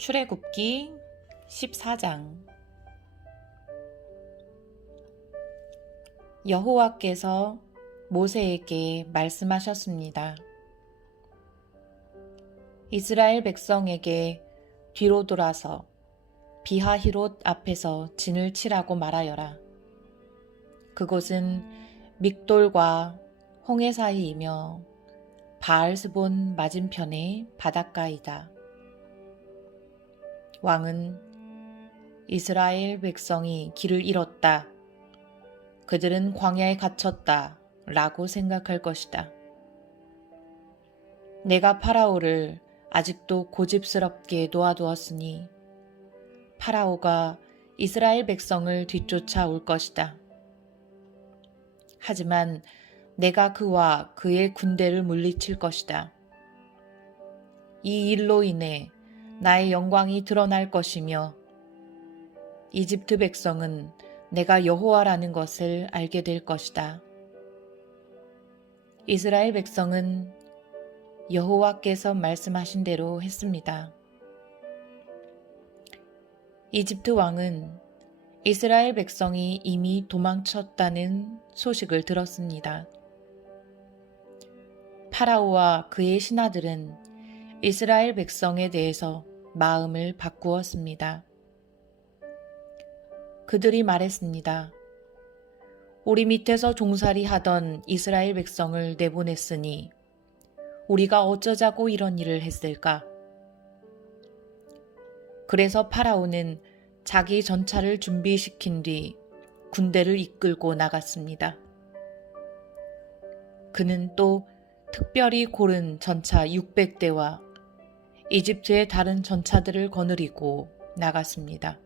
출애굽기 14장. 여호와께서 모세에게 말씀하셨습니다. 이스라엘 백성에게 뒤로 돌아서 비하히롯 앞에서 진을 치라고 말하여라. 그곳은 믹돌과 홍해 사이이며 바알스본 맞은편의 바닷가이다. 왕은 이스라엘 백성이 길을 잃었다. 그들은 광야에 갇혔다. 라고 생각할 것이다. 내가 파라오를 아직도 고집스럽게 놓아두었으니 파라오가 이스라엘 백성을 뒤쫓아 올 것이다. 하지만 내가 그와 그의 군대를 물리칠 것이다. 이 일로 인해 나의 영광이 드러날 것이며 이집트 백성은 내가 여호와라는 것을 알게 될 것이다. 이스라엘 백성은 여호와께서 말씀하신 대로 했습니다. 이집트 왕은 이스라엘 백성이 이미 도망쳤다는 소식을 들었습니다. 파라오와 그의 신하들은 이스라엘 백성에 대해서 마음을 바꾸었습니다. 그들이 말했습니다. 우리 밑에서 종살이 하던 이스라엘 백성을 내보냈으니 우리가 어쩌자고 이런 일을 했을까? 그래서 파라오는 자기 전차를 준비시킨 뒤 군대를 이끌고 나갔습니다. 그는 또 특별히 고른 전차 600대와 이집트의 다른 전차들을 거느리고 나갔습니다.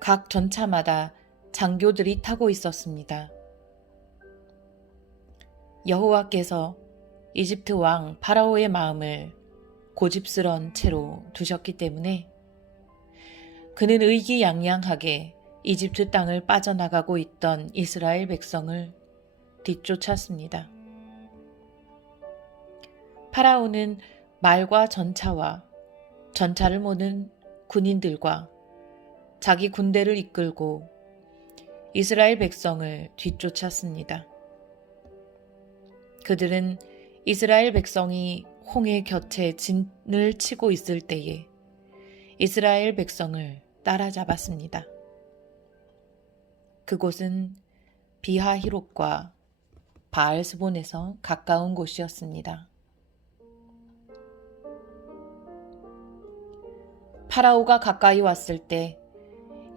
각 전차마다 장교들이 타고 있었습니다. 여호와께서 이집트 왕 파라오의 마음을 고집스런 채로 두셨기 때문에 그는 의기양양하게 이집트 땅을 빠져나가고 있던 이스라엘 백성을 뒤쫓았습니다. 파라오는 말과 전차와 전차를 모는 군인들과 자기 군대를 이끌고 이스라엘 백성을 뒤쫓았습니다. 그들은 이스라엘 백성이 홍해 곁에 진을 치고 있을 때에 이스라엘 백성을 따라잡았습니다. 그곳은 비하히롯과 바알스본에서 가까운 곳이었습니다. 파라오가 가까이 왔을 때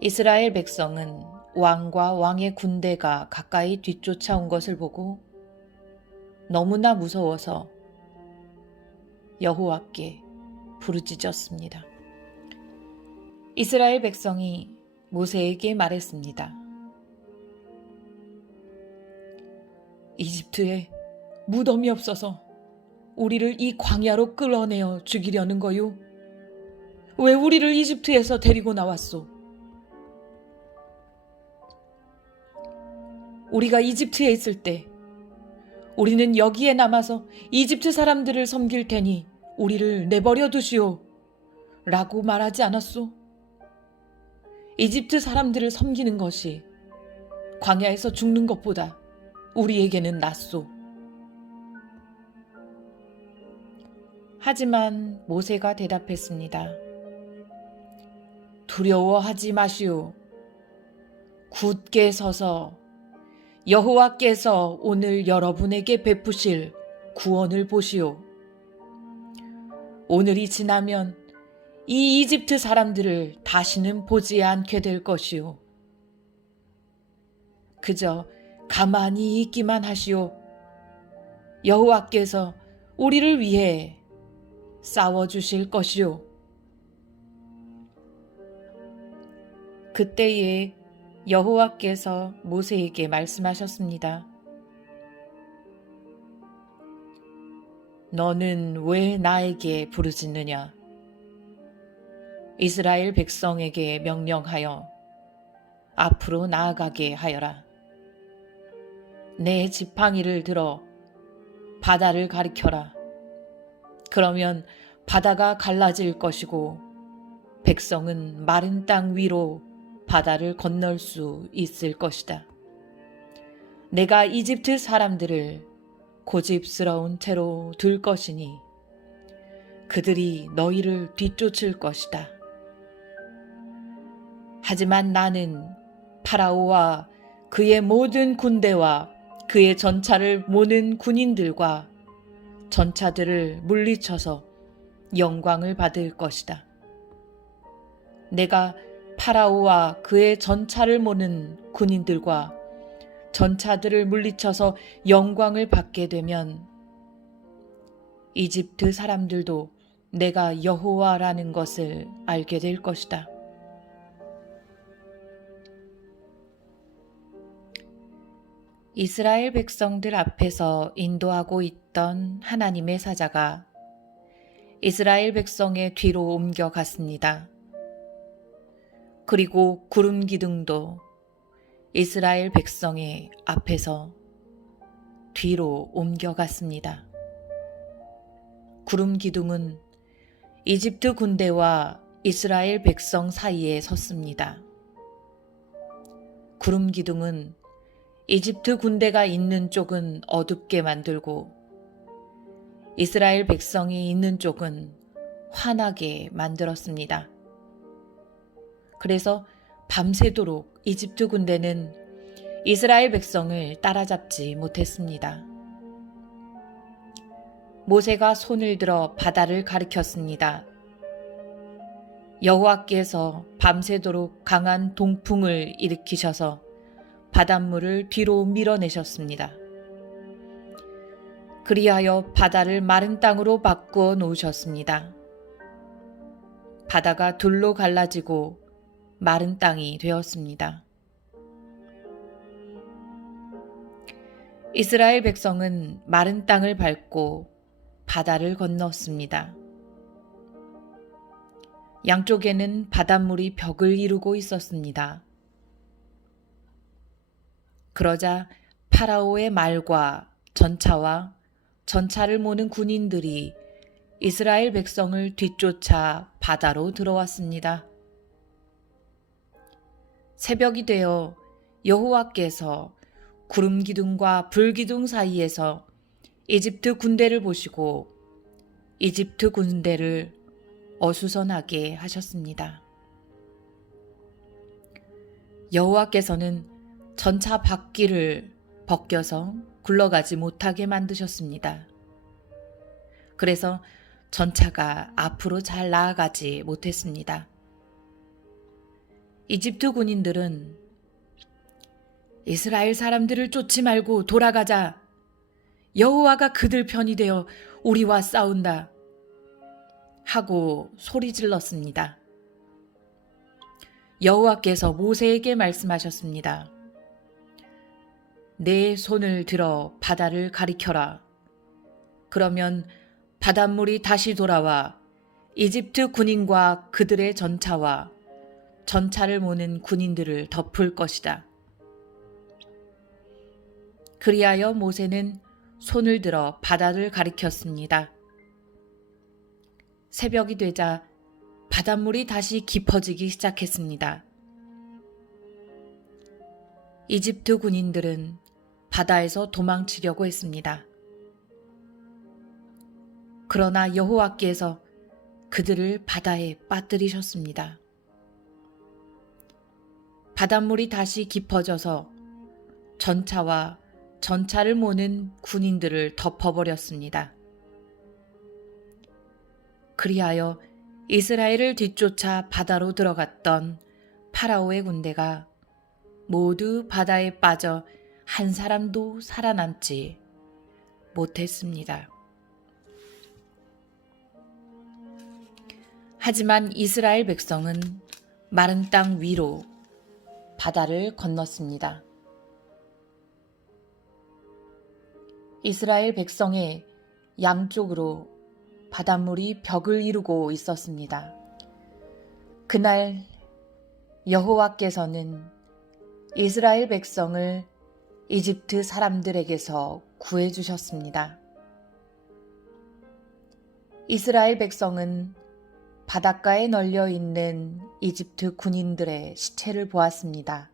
이스라엘 백성은 왕과 왕의 군대가 가까이 뒤쫓아온 것을 보고 너무나 무서워서 여호와께 부르짖었습니다. 이스라엘 백성이 모세에게 말했습니다. 이집트에 무덤이 없어서 우리를 이 광야로 끌어내어 죽이려는 거요? 왜 우리를 이집트에서 데리고 나왔소? 우리가 이집트에 있을 때 우리는 여기에 남아서 이집트 사람들을 섬길 테니 우리를 내버려 두시오. 라고 말하지 않았소? 이집트 사람들을 섬기는 것이 광야에서 죽는 것보다 우리에게는 낫소. 하지만 모세가 대답했습니다. 두려워하지 마시오. 굳게 서서 여호와께서 오늘 여러분에게 베푸실 구원을 보시오. 오늘이 지나면 이 이집트 사람들을 다시는 보지 않게 될 것이오. 그저 가만히 있기만 하시오. 여호와께서 우리를 위해 싸워주실 것이오. 그때에 여호와께서 모세에게 말씀하셨습니다. 너는 왜 나에게 부르짖느냐? 이스라엘 백성에게 명령하여 앞으로 나아가게 하여라. 내 지팡이를 들어 바다를 가리켜라. 그러면 바다가 갈라질 것이고 백성은 마른 땅 위로 바다를 건널 수 있을 것이다. 내가 이집트 사람들을 고집스러운 채로 둘 것이니 그들이 너희를 뒤쫓을 것이다. 하지만 나는 파라오와 그의 모든 군대와 그의 전차를 모는 군인들과 전차들을 물리쳐서 영광을 받을 것이다. 내가 파라오와 그의 전차를 모는 군인들과 전차들을 물리쳐서 영광을 받게 되면 이집트 사람들도 내가 여호와라는 것을 알게 될 것이다. 이스라엘 백성들 앞에서 인도하고 있던 하나님의 사자가 이스라엘 백성의 뒤로 옮겨갔습니다. 그리고 구름 기둥도 이스라엘 백성의 앞에서 뒤로 옮겨갔습니다. 구름 기둥은 이집트 군대와 이스라엘 백성 사이에 섰습니다. 구름 기둥은 이집트 군대가 있는 쪽은 어둡게 만들고 이스라엘 백성이 있는 쪽은 환하게 만들었습니다. 그래서 밤새도록 이집트 군대는 이스라엘 백성을 따라잡지 못했습니다. 모세가 손을 들어 바다를 가리켰습니다. 여호와께서 밤새도록 강한 동풍을 일으키셔서 바닷물을 뒤로 밀어내셨습니다. 그리하여 바다를 마른 땅으로 바꾸어 놓으셨습니다. 바다가 둘로 갈라지고 마른 땅이 되었습니다. 이스라엘 백성은 마른 땅을 밟고 바다를 건넜습니다. 양쪽에는 바닷물이 벽을 이루고 있었습니다. 그러자 파라오의 말과 전차와 전차를 모는 군인들이 이스라엘 백성을 뒤쫓아 바다로 들어왔습니다. 새벽이 되어 여호와께서 구름 기둥과 불 기둥 사이에서 이집트 군대를 보시고 이집트 군대를 어수선하게 하셨습니다. 여호와께서는 전차 바퀴를 벗겨서 굴러가지 못하게 만드셨습니다. 그래서 전차가 앞으로 잘 나아가지 못했습니다. 이집트 군인들은 이스라엘 사람들을 쫓지 말고 돌아가자. 여호와가 그들 편이 되어 우리와 싸운다. 하고 소리 질렀습니다. 여호와께서 모세에게 말씀하셨습니다. 내 손을 들어 바다를 가리켜라. 그러면 바닷물이 다시 돌아와 이집트 군인과 그들의 전차와 전차를 모는 군인들을 덮을 것이다. 그리하여 모세는 손을 들어 바다를 가리켰습니다. 새벽이 되자 바닷물이 다시 깊어지기 시작했습니다. 이집트 군인들은 바다에서 도망치려고 했습니다. 그러나 여호와께서 그들을 바다에 빠뜨리셨습니다. 바닷물이 다시 깊어져서 전차와 전차를 모는 군인들을 덮어버렸습니다. 그리하여 이스라엘을 뒤쫓아 바다로 들어갔던 파라오의 군대가 모두 바다에 빠져 한 사람도 살아남지 못했습니다. 하지만 이스라엘 백성은 마른 땅 위로 바다를 건넜습니다. 이스라엘 백성의 양쪽으로 바닷물이 벽을 이루고 있었습니다. 그날 여호와께서는 이스라엘 백성을 이집트 사람들에게서 구해주셨습니다. 이스라엘 백성은 바닷가에 널려 있는 이집트 군인들의 시체를 보았습니다.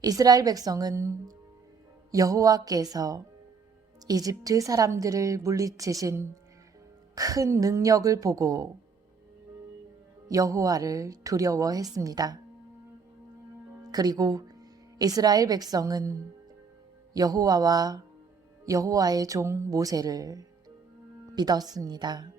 이스라엘 백성은 여호와께서 이집트 사람들을 물리치신 큰 능력을 보고 여호와를 두려워했습니다. 그리고 이스라엘 백성은 여호와와 여호와의 종 모세를 믿었습니다.